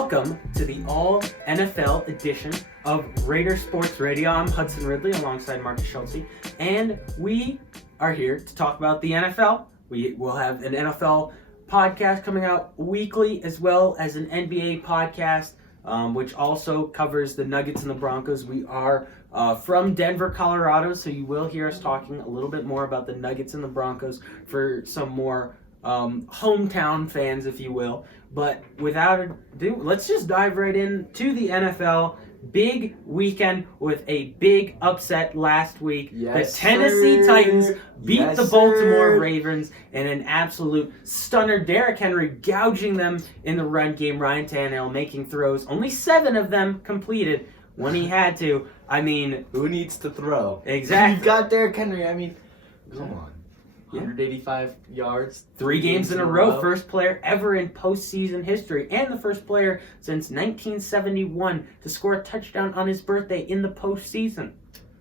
Welcome to the all NFL edition of Raider Sports Radio. I'm Hudson Ridley alongside Marcus Schultze, and we are here to talk about the NFL. We will have an NFL podcast coming out weekly, as well as an NBA podcast, which also covers the Nuggets and the Broncos. We are from Denver, Colorado, so you will hear us talking a little bit more about the Nuggets and the Broncos for some more hometown fans, if you will. But without ado, let's just dive right into the NFL. Big weekend with a big upset last week. Yes, the Tennessee Titans beat the Baltimore Ravens in an absolute stunner. Derrick Henry gouging them in the run game. Ryan Tannehill making throws. Only 7 of them completed when he had to. I mean, who needs to throw? Exactly. You've got Derrick Henry. I mean, come on. Yeah. 185 yards. 3 games in a row. First player ever in postseason history. And the first player since 1971 to score a touchdown on his birthday in the postseason.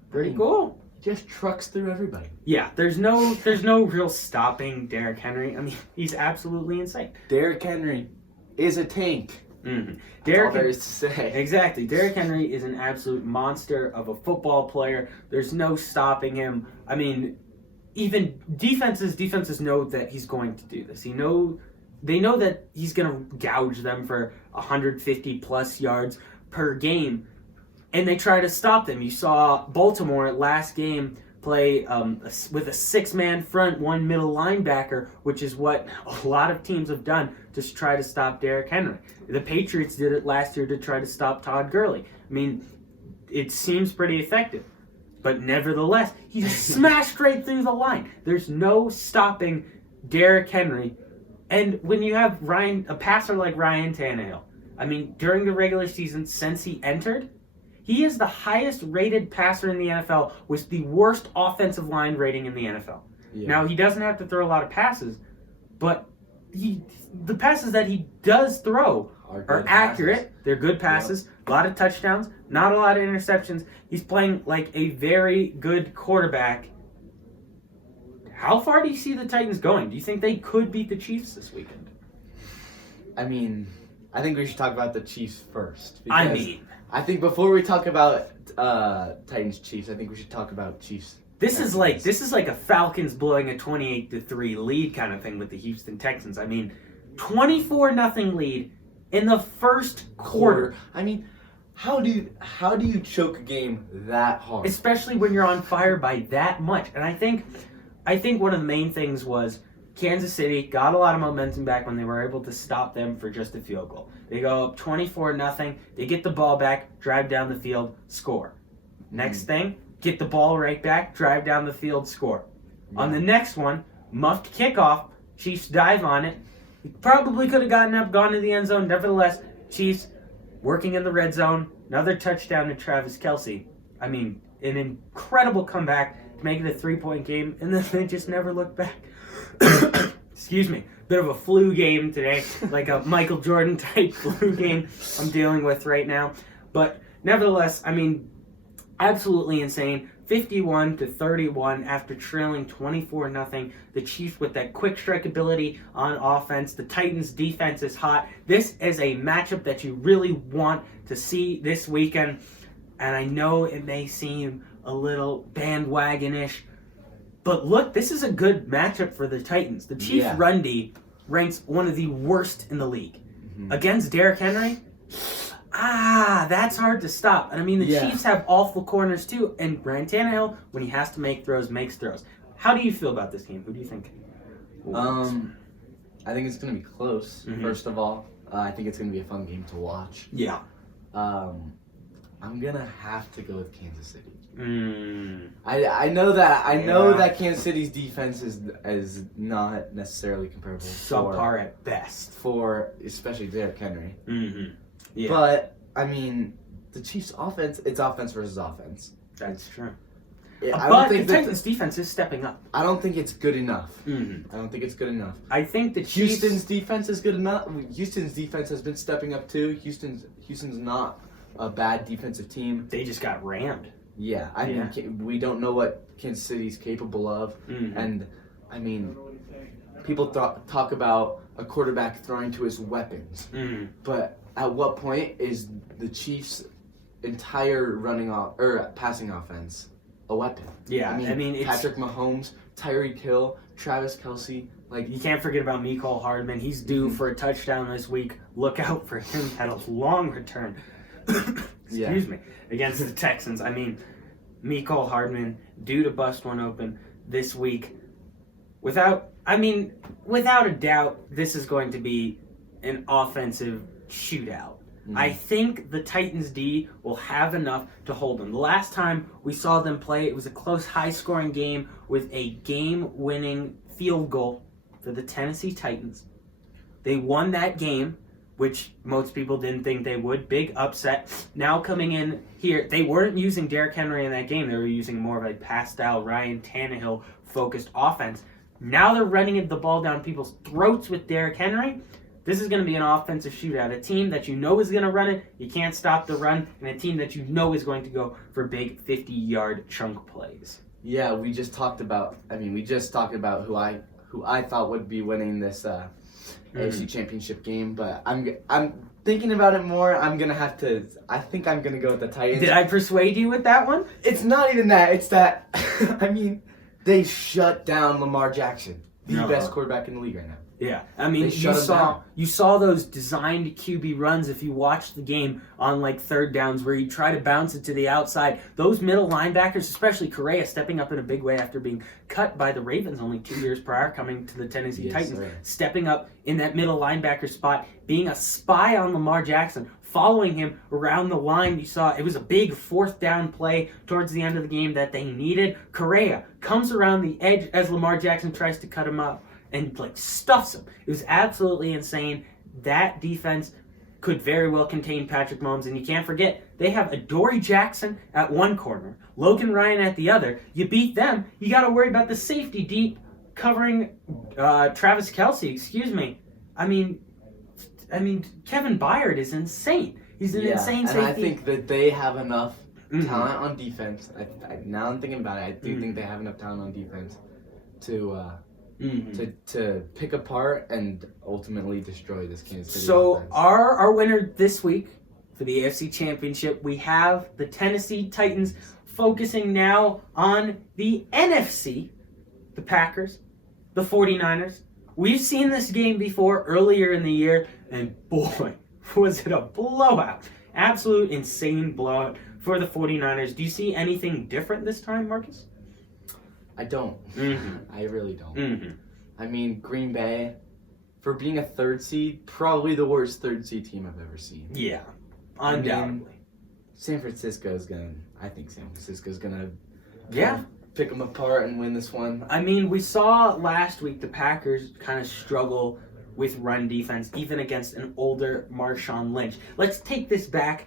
Pretty cool. Just trucks through everybody. Yeah, there's no real stopping Derrick Henry. I mean, he's absolutely insane. Derrick Henry is a tank. Mm-hmm. That's all there is to say. Exactly. Derrick Henry is an absolute monster of a football player. There's no stopping him. I mean, even defenses know that he's going to do this. They know that he's going to gouge them for 150 plus yards per game, and they try to stop them. You saw Baltimore last game play with a 6-man front, 1 middle linebacker, which is what a lot of teams have done to try to stop Derrick Henry. The Patriots did it last year to try to stop Todd Gurley. I mean, it seems pretty effective. But nevertheless, he smashed straight through the line. There's no stopping Derrick Henry. And when you have a passer like Ryan Tannehill, I mean, during the regular season, since he entered, he is the highest rated passer in the NFL with the worst offensive line rating in the NFL. Yeah. Now, he doesn't have to throw a lot of passes, but the passes that he does throw are accurate. They're good passes. Yep. A lot of touchdowns. Not a lot of interceptions. He's playing like a very good quarterback. How far do you see the Titans going? Do you think they could beat the Chiefs this weekend? I mean, I think we should talk about the Chiefs first. I think before we talk about Titans Chiefs, I think we should talk about Chiefs. This is like a Falcons blowing a 28-3 lead kind of thing with the Houston Texans. I mean, 24-0 lead in the first quarter. I mean, how do you choke a game that hard? Especially when you're on fire by that much. And I think one of the main things was Kansas City got a lot of momentum back when they were able to stop them for just a field goal. They go up 24-0. They get the ball back, drive down the field, score. Next thing, get the ball right back, drive down the field, score. Yeah. On the next one, muffed kickoff, Chiefs dive on it. He probably could have gone to the end zone. Nevertheless, Chiefs working in the red zone. Another touchdown to Travis Kelce. I mean, an incredible comeback to make it a 3-point game, and then they just never looked back. Excuse me. Bit of a flu game today, like a Michael Jordan type flu game I'm dealing with right now. But nevertheless, I mean, absolutely insane. 51-31 after trailing 24-0. The Chiefs with that quick strike ability on offense. The Titans defense is hot. This is a matchup that you really want to see this weekend. And I know it may seem a little bandwagon-ish, but look, this is a good matchup for the Titans. The Chiefs run D ranks one of the worst in the league. Mm-hmm. Against Derrick Henry, that's hard to stop. And I mean, the Chiefs have awful corners too. And Ryan Tannehill, when he has to make throws, makes throws. How do you feel about this game? Who do you think? I think it's going to be close, first of all. I think it's going to be a fun game to watch. Yeah. I'm going to have to go with Kansas City. I know that Kansas City's defense is not necessarily comparable. Subpar at best. For especially Derrick Henry. Mm-hmm. Yeah. But, I mean, the Chiefs' offense, it's offense versus offense. That's true. But the Titans' defense is stepping up. I don't think it's good enough. Mm-hmm. I don't think it's good enough. I think the Chiefs... Houston's defense is good enough. Houston's defense has been stepping up too. Houston's not a bad defensive team. They just got rammed. Yeah, I mean, we don't know what Kansas City's capable of. Mm-hmm. And, I mean, people talk about a quarterback throwing to his weapons. Mm-hmm. But at what point is the Chiefs' entire passing offense a weapon? Yeah, I mean it's, Patrick Mahomes, Tyreek Hill, Travis Kelce. Like, you can't forget about Mecole Hardman. He's due for a touchdown this week. Look out for him at a long return. Excuse me, against the Texans. I mean, Mecole Hardman due to bust one open this week. Without a doubt, this is going to be an offensive shootout. I think the Titans D will have enough to hold them. The last time we saw them play, it was a close, high-scoring game with a game-winning field goal for the Tennessee Titans. They won that game, which most people didn't think they would. Big upset. Now coming in here, they weren't using Derrick Henry in that game. They were using more of a pass-style, Ryan Tannehill-focused offense. Now they're running the ball down people's throats with Derrick Henry. This is going to be an offensive shootout. A team that you know is going to run it, you can't stop the run, and a team that you know is going to go for big 50-yard chunk plays. Yeah, we just talked about who I thought would be winning this AFC Championship game, but I'm thinking about it more. I think I'm gonna go with the Titans. Did I persuade you with that one? It's not even that. It's that they shut down Lamar Jackson, the best quarterback in the league right now. Yeah, I mean, you saw those designed QB runs if you watched the game on like third downs where you try to bounce it to the outside. Those middle linebackers, especially Correa, stepping up in a big way after being cut by the Ravens only 2 years prior, coming to the Tennessee Titans, stepping up in that middle linebacker spot, being a spy on Lamar Jackson, following him around the line. You saw it was a big fourth down play towards the end of the game that they needed. Correa comes around the edge as Lamar Jackson tries to cut him up and like stuffs him. It was absolutely insane. That defense could very well contain Patrick Mahomes, and you can't forget they have Adoree Jackson at one corner, Logan Ryan at the other. You beat them, you got to worry about the safety deep covering Travis Kelce. Excuse me. I mean, Kevin Byard is insane. He's an insane safety. And I think that they have enough talent on defense. Now I'm thinking about it. I do think they have enough talent on defense to pick apart and ultimately destroy this Kansas City offense. Our winner this week for the AFC Championship, we have the Tennessee Titans, focusing now on the NFC, the Packers, the 49ers. We've seen this game before earlier in the year, and boy, was it a blowout. Absolute insane blowout for the 49ers. Do you see anything different this time, Marcus? I don't. I really don't. I mean, Green Bay, for being a third seed, probably the worst third seed team I've ever seen. Yeah, undoubtedly. San Francisco's gonna pick them apart and win this one. I mean, we saw last week the Packers kind of struggle with run defense, even against an older Marshawn Lynch. Let's take this back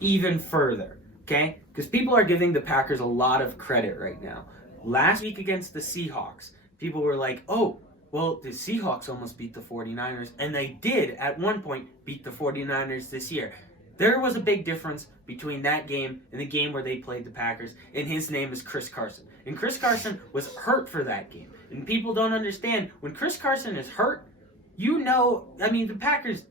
even further, okay? Because people are giving the Packers a lot of credit right now. Last week against the Seahawks, people were like, oh, well, the Seahawks almost beat the 49ers, and they did, at one point, beat the 49ers this year. There was a big difference between that game and the game where they played the Packers, and his name is Chris Carson. And Chris Carson was hurt for that game. And people don't understand, when Chris Carson is hurt, the Packers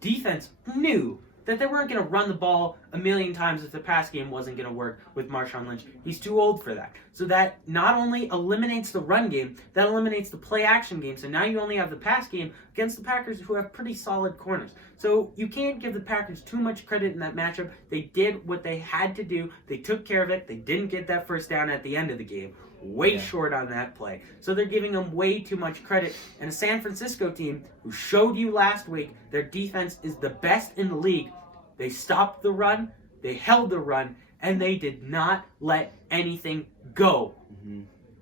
defense knew that they weren't going to run the ball a million times if the pass game wasn't going to work with Marshawn Lynch. He's too old for that. So that not only eliminates the run game, that eliminates the play-action game. So now you only have the pass game against the Packers, who have pretty solid corners. So you can't give the Packers too much credit in that matchup. They did what they had to do. They took care of it. They didn't get that first down at the end of the game. Way short on that play. So they're giving them way too much credit. And a San Francisco team who showed you last week their defense is the best in the league. They stopped the run, they held the run, and they did not let anything go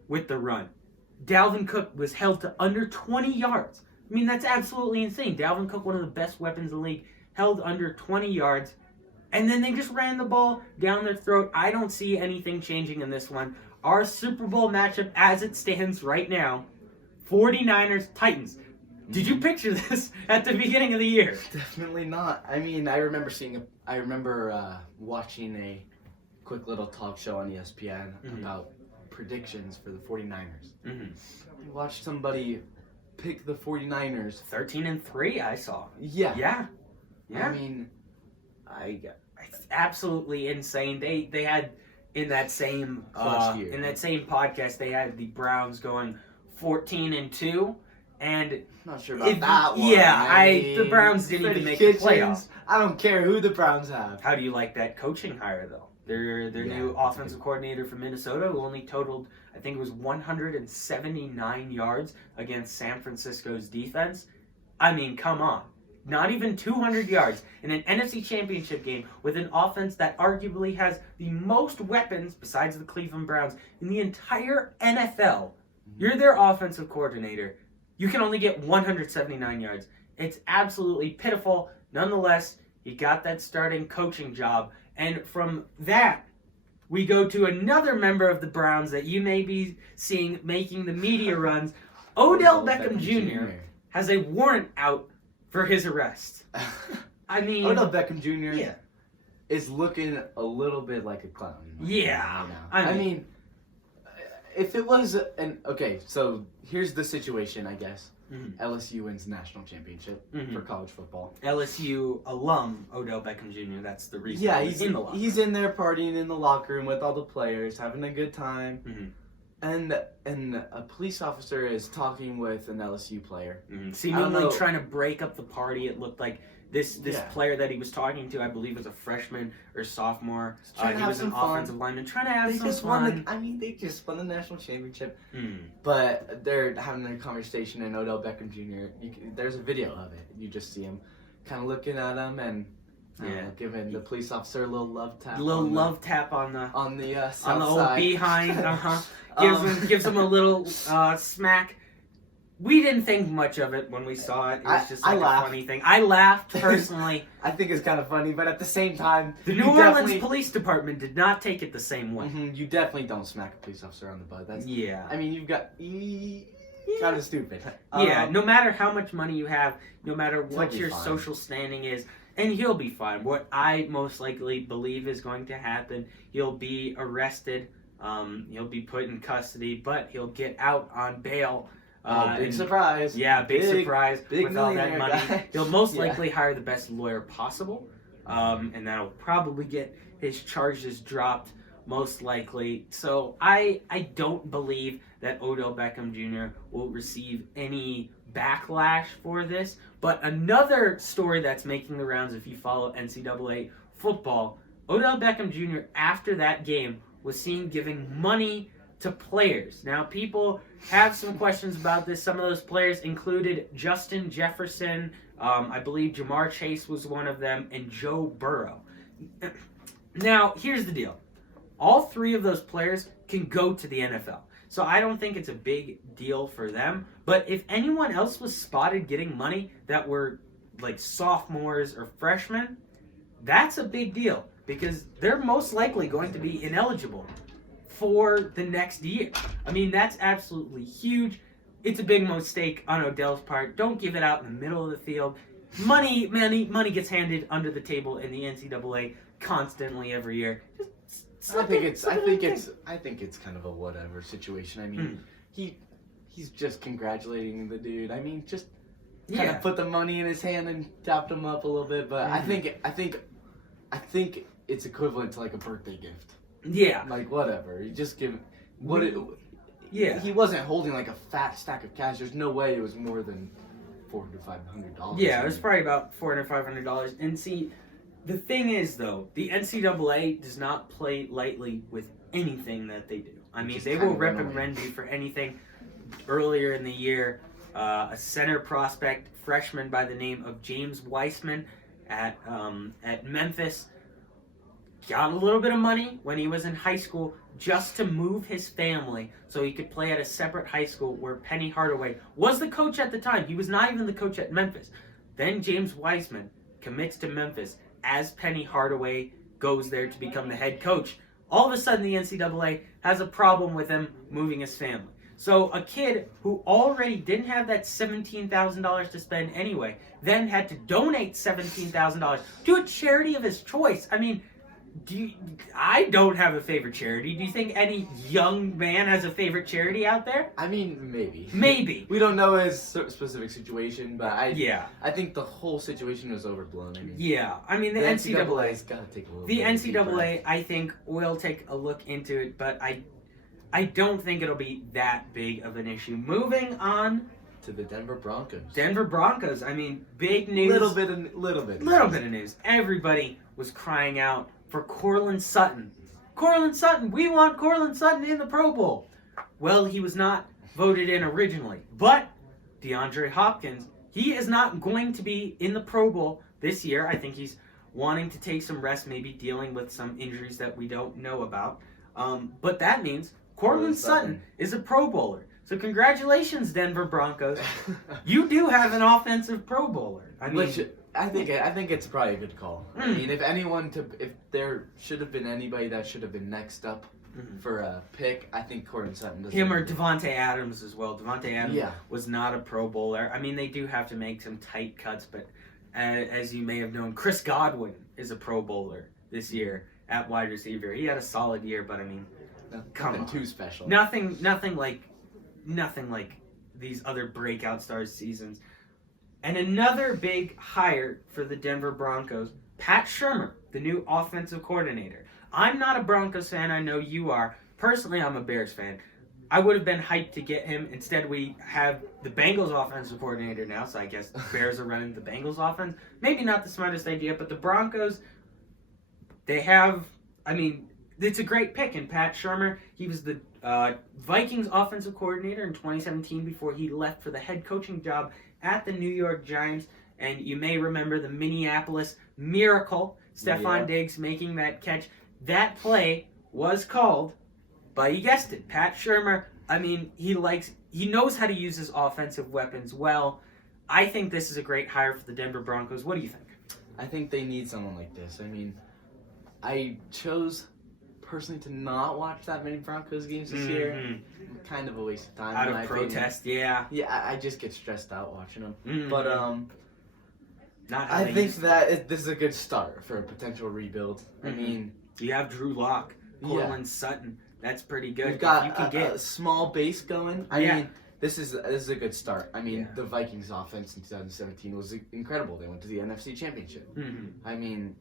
with the run. Dalvin Cook was held to under 20 yards. I mean, that's absolutely insane. Dalvin Cook, one of the best weapons in the league, held under 20 yards. And then they just ran the ball down their throat. I don't see anything changing in this one. Our Super Bowl matchup as it stands right now, 49ers-Titans. Did you picture this at the beginning of the year? Definitely not. I mean, I remember watching a quick little talk show on ESPN about predictions for the 49ers. I watched somebody pick the 49ers. 13-3, I saw. Yeah. Yeah. I mean, It's absolutely insane. They had in that same podcast they had the Browns going 14-2, and not sure about that one. The Browns didn't even make the playoffs. I don't care who the Browns have. How do you like that coaching hire though? Their new offensive coordinator from Minnesota, who only totaled, I think it was 179 yards against San Francisco's defense. I mean, come on. Not even 200 yards in an NFC Championship game with an offense that arguably has the most weapons, besides the Cleveland Browns, in the entire NFL. You're their offensive coordinator. You can only get 179 yards. It's absolutely pitiful. Nonetheless, he got that starting coaching job. And from that, we go to another member of the Browns that you may be seeing making the media runs. Odell Beckham Jr. has a warrant out for his arrest. I mean, Odell Beckham Jr. is looking a little bit like a clown. Yeah. Right now. I mean, if it was okay, so here's the situation, I guess. Mm-hmm. LSU wins national championship for college football. LSU alum Odell Beckham Jr. That's the reason. Yeah, he's in the locker room. He's in there partying in the locker room with all the players, having a good time. Mm-hmm. And a police officer is talking with an LSU player. Mm-hmm. Seemingly trying to break up the party. It looked like this player that he was talking to, I believe, was a freshman or sophomore. He was an offensive lineman trying to have some fun. They just won the national championship. But they're having their conversation, and Odell Beckham Jr., there's a video of it. You just see him kind of looking at him and giving the police officer a little love tap. Love tap on the south on the old side. behind. Gives him a little smack. We didn't think much of it when we saw it. It was just like a funny thing. I laughed personally. I think it's kind of funny, but at the same time, the New Orleans Police Department did not take it the same way. Mm-hmm, you definitely don't smack a police officer on the butt. I mean, you've got kind of stupid. No matter how much money you have, no matter what your social standing is, and he'll be fine. What I most likely believe is going to happen, he'll be arrested. He'll be put in custody, but he'll get out on bail. Big surprise. Yeah, big surprise big with all that money. Guy. He'll most likely hire the best lawyer possible, and that'll probably get his charges dropped, most likely. So I don't believe that Odell Beckham Jr. will receive any backlash for this. But another story that's making the rounds, if you follow NCAA football, Odell Beckham Jr. after that game was seen giving money to players. Now, people have some questions about this. Some of those players included Justin Jefferson, I believe Jamar Chase was one of them, and Joe Burrow. Now, here's the deal. All three of those players can go to the NFL. So I don't think it's a big deal for them. But if anyone else was spotted getting money that were like sophomores or freshmen, that's a big deal because they're most likely going to be ineligible for the next year. I mean, that's absolutely huge. It's a big mistake on Odell's part. Don't give it out in the middle of the field. Money gets handed under the table in the NCAA constantly every year. I think it's kind of a whatever situation. I mean, he's just congratulating the dude. I mean, just kind of put the money in his hand and tapped him up a little bit. But I think it's equivalent to like a birthday gift. Yeah. Like whatever. You just give he wasn't holding like a fat stack of cash. There's no way it was more than $400 to $500. Yeah, it was probably about $400 to $500. And see, the thing is, though, the NCAA does not play lightly with anything that they do. I mean, they will reprimand you for anything. Earlier in the year, a center prospect, freshman by the name of James Weissman at Memphis, got a little bit of money when he was in high school just to move his family so he could play at a separate high school where Penny Hardaway was the coach at the time. He was not even the coach at Memphis. Then James Weissman commits to Memphis as Penny Hardaway goes there to become the head coach. All of a sudden, the NCAA has a problem with him moving his family. So a kid who already didn't have that $17,000 to spend anyway, then had to donate $17,000 to a charity of his choice. I mean, I don't have a favorite charity. Do you think any young man has a favorite charity out there? I mean, maybe. Maybe. We don't know his specific situation, but Yeah. I think the whole situation was overblown. I mean, Yeah. I mean, the NCAA's got to take a little The bit NCAA, I think, will take a look into it, but I don't think it'll be that big of an issue. Moving on to the Denver Broncos. Denver Broncos. I mean, big news. Little bit of news. Everybody was crying out for Cortland Sutton. Cortland Sutton. We want Cortland Sutton in the Pro Bowl. Well, he was not voted in originally, but DeAndre Hopkins, he is not going to be in the Pro Bowl this year. I think he's wanting to take some rest, maybe dealing with some injuries that we don't know about. But that means Cortland Sutton is a Pro Bowler. So congratulations, Denver Broncos. You do have an offensive Pro Bowler. I mean, I think it's probably a good call. I mean, if there should have been anybody that should have been next up for a pick, I think Cortland Sutton does. Him or Devontae Adams as well. Devontae Adams Yeah. was not a Pro Bowler. I mean, they do have to make some tight cuts, but as you may have known, Chris Godwin is a Pro Bowler this year at wide receiver. He had a solid year, but I mean, come on. Too special. Nothing like these other breakout stars seasons. And another big hire for the Denver Broncos, Pat Shurmur, the new offensive coordinator. I'm not a Broncos fan. I know you are. Personally, I'm a Bears fan. I would have been hyped to get him. Instead, we have the Bengals offensive coordinator now, so I guess the Bears are running the Bengals offense. Maybe not the smartest idea, but the Broncos, they have, I mean, it's a great pick. And Pat Shurmur, he was the Vikings offensive coordinator in 2017 before he left for the head coaching job at the New York Giants. And you may remember the Minneapolis Miracle, Stephon Diggs making that catch. That play was called by, you guessed it, Pat Shurmur. I mean, he knows how to use his offensive weapons well. I think this is a great hire for the Denver Broncos. What do you think? I think they need someone like this. I mean, I chose personally to not watch that many Broncos games this year. Kind of a waste of time. Out of protest, yeah. Yeah, I just get stressed out watching them. But I think this is a good start for a potential rebuild. I mean, you have Drew Lock, Cortland Sutton. That's pretty good. We've got you can get a small base going. I mean, this is a good start. I mean, the Vikings offense in 2017 was incredible. They went to the NFC Championship. I mean,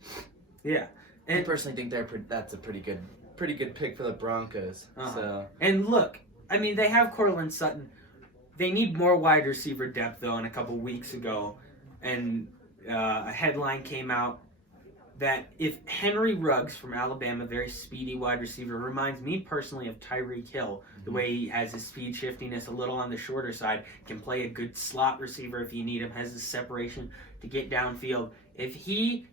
yeah. And I personally think that's a pretty good pick for the Broncos. So and look, I mean, they have Cortland Sutton. They need more wide receiver depth though. And a couple weeks ago, and a headline came out that if Henry Ruggs from Alabama, very speedy wide receiver, reminds me personally of Tyreek Hill, the way he has his speed shiftiness a little on the shorter side, can play a good slot receiver if you need him, has his separation to get downfield. If he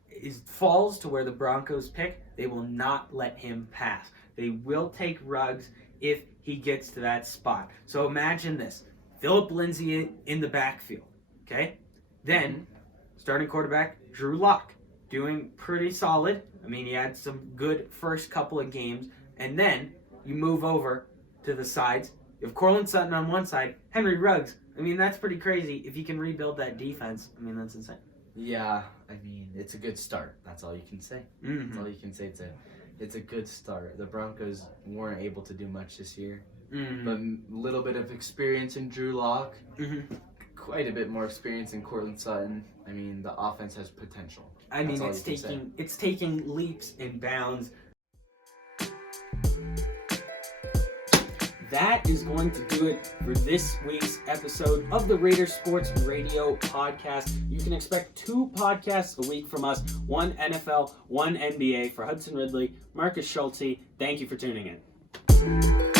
falls to where the Broncos pick, they will not let him pass. They will take Ruggs if he gets to that spot. So imagine this. Phillip Lindsay in the backfield, okay? Then, starting quarterback, Drew Lock, doing pretty solid. I mean, he had some good first couple of games. And then you move over to the sides. You have Cortland Sutton on one side, Henry Ruggs. I mean, that's pretty crazy. If you can rebuild that defense, I mean, that's insane. Yeah, I mean, it's a good start. That's all you can say. That's all you can say. It's a good start. The Broncos weren't able to do much this year. But a little bit of experience in Drew Lock. Quite a bit more experience in Cortland Sutton. I mean, the offense has potential. I mean, it's taking leaps and bounds. That is going to do it for this week's episode of the Raider Sports Radio podcast. You can expect 2 podcasts a week from us, 1 NFL, 1 NBA. For Hudson Ridley, Marcus Schulte, thank you for tuning in.